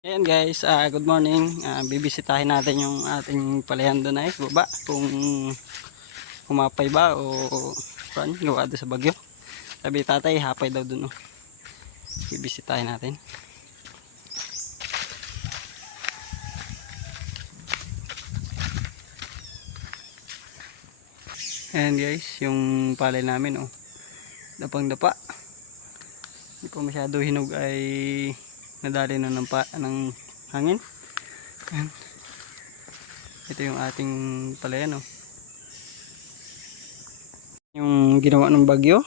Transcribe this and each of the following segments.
Ayan guys, good morning. Bibisitahin natin yung ating palayan doon ay baba kung humapay ba o kuan gawa doon sa bagyo. Sabi tatay hapay daw doon. Oh. Bibisitahin natin. Ayan guys, yung palay namin oh. Dapang dapa. Hindi pa masyado hinog ay nadali na ng hangin. Ayan. Ito yung ating palayan oh. Yung ginawa ng bagyo.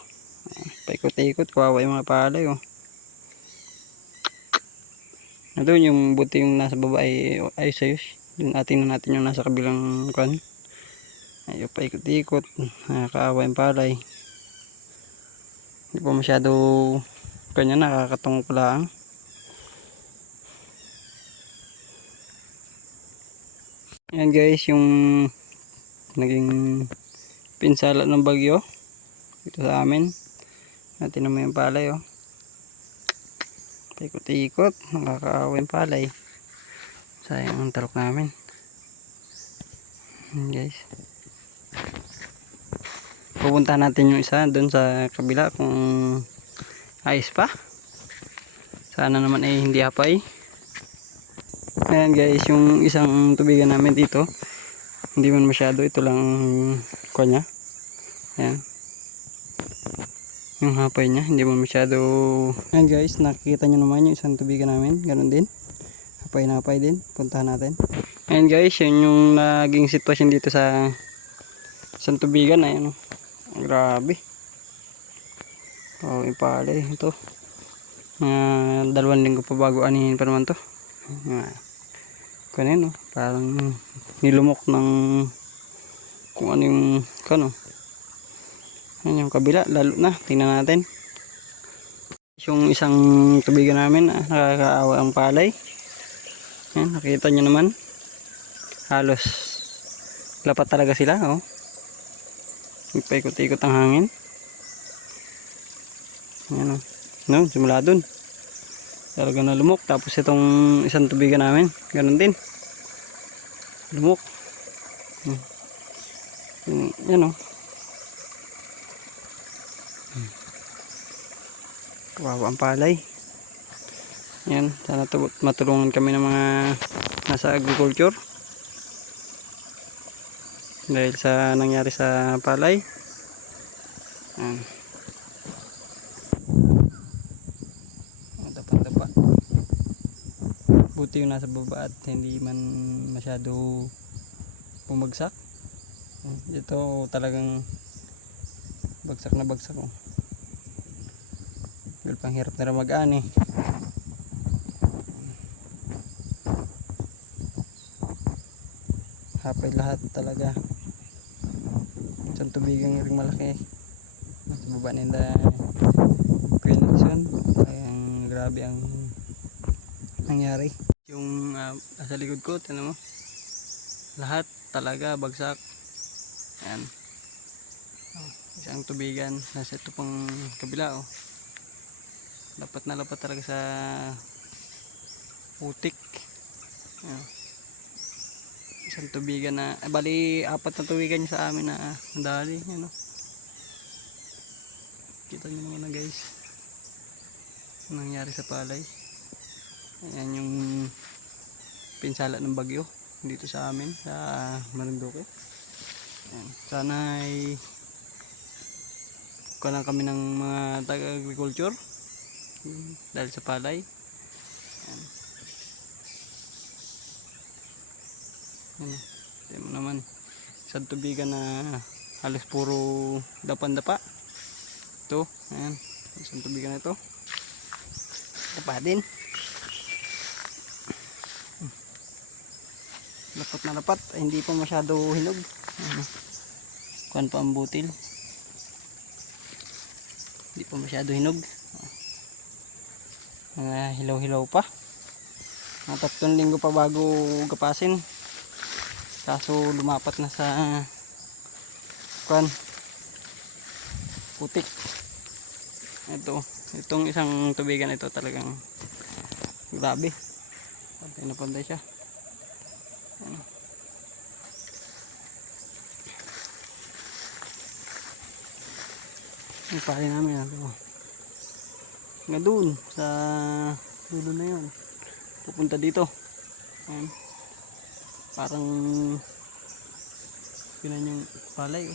Paikot-ikot, kawawa yung mga palay oh. Doon yung buti yung nasa baba ay ayos-ayos. Doon atin na natin yung nasa kabilang kan. Ayaw paikot-ikot. Nakakaawa yung palay. Hindi pa masyado kanya nakakatungok lang. Ayan guys yung naging pinsala ng bagyo dito sa amin. Natin naman yung palay oh. Paikot-ikot. Nakakaawa yung palay. Sayang ang talok namin. Ayan guys. Pupuntahan natin yung isa doon sa kabila kung ayos pa. Sana naman ay hindi hapay. Ayan guys, yung isang tubigan namin dito, hindi man masyado, ito lang kanya. Ayan. Yung hapay niya, hindi man masyado. Ayan guys, nakikita nyo naman yung isang tubigan namin, ganun din. Hapay na hapay din, puntahan natin. Ayan guys, yun yung naging sitwasyon dito sa isang tubigan. Ayan, grabe. Oh, ipalay ito. 2 linggo pa bago anihin pa naman to. Kanino parang nilumok ng kung ano yung kano. Ayan yung kabila lalo na, tingnan natin. Yung isang tubigan namin nakakaawa ang palay. Ayan, nakita nyo naman halos lapat talaga sila oh. Ipaikot-ikot ang hangin. Ayan oh. No, simula dun talaga na lumok. Tapos itong isang tubigan namin ganun din lumok. Yan o. Kawawa ang palay. Yan, sana matulungan kami ng mga nasa agriculture dahil sa nangyari sa palay. Yan. Dapa-dapa. Buti yung nasa baba at hindi man masyado bumagsak. Ito talagang bagsak na bagsak oh. Well, panghirap na mag-ani. Hapay lahat talaga. Isang tubigang ring malaki. Sa baba nila Quinson. Ang grabe ang nangyari. Yung nasa likod ko, tignan mo. Lahat talaga bagsak. Ayan. Isang tubigan. Nasa ito pang kabila oh. Lapat na lapat talaga sa putik. Ayan. Isang tubigan na bali 4 na tubigan sa amin na dali. Ayan oh. Kita nyo naman na guys nangyari sa palay. Ayan yung pinsala ng bagyo dito sa amin sa Marinduque. Ayan. Sana ay kuha lang kami ng mga taga-agriculture dahil sa palay. Ayan. Ayan. Tignan mo naman isang tubigan na halos puro dapan-dapa. Ito, ayan, isang tubigan na ito. Dapa din. Lapat na lapat, ay, hindi pa masyado hinog. Kuhan pa ang butil. Hindi pa masyado hinog. Mga hilaw-hilaw pa. Mga 3 linggo pa bago gapasin. Kaso lumapat na sa kuhan putik. Itong isang tubigan ito talagang grabe. Pantay na pantay siya. Ayan. Yung pali namin ito. Nga doon sa dulo na yun. Pupunta dito. Ayan. Parang pinanyang palay.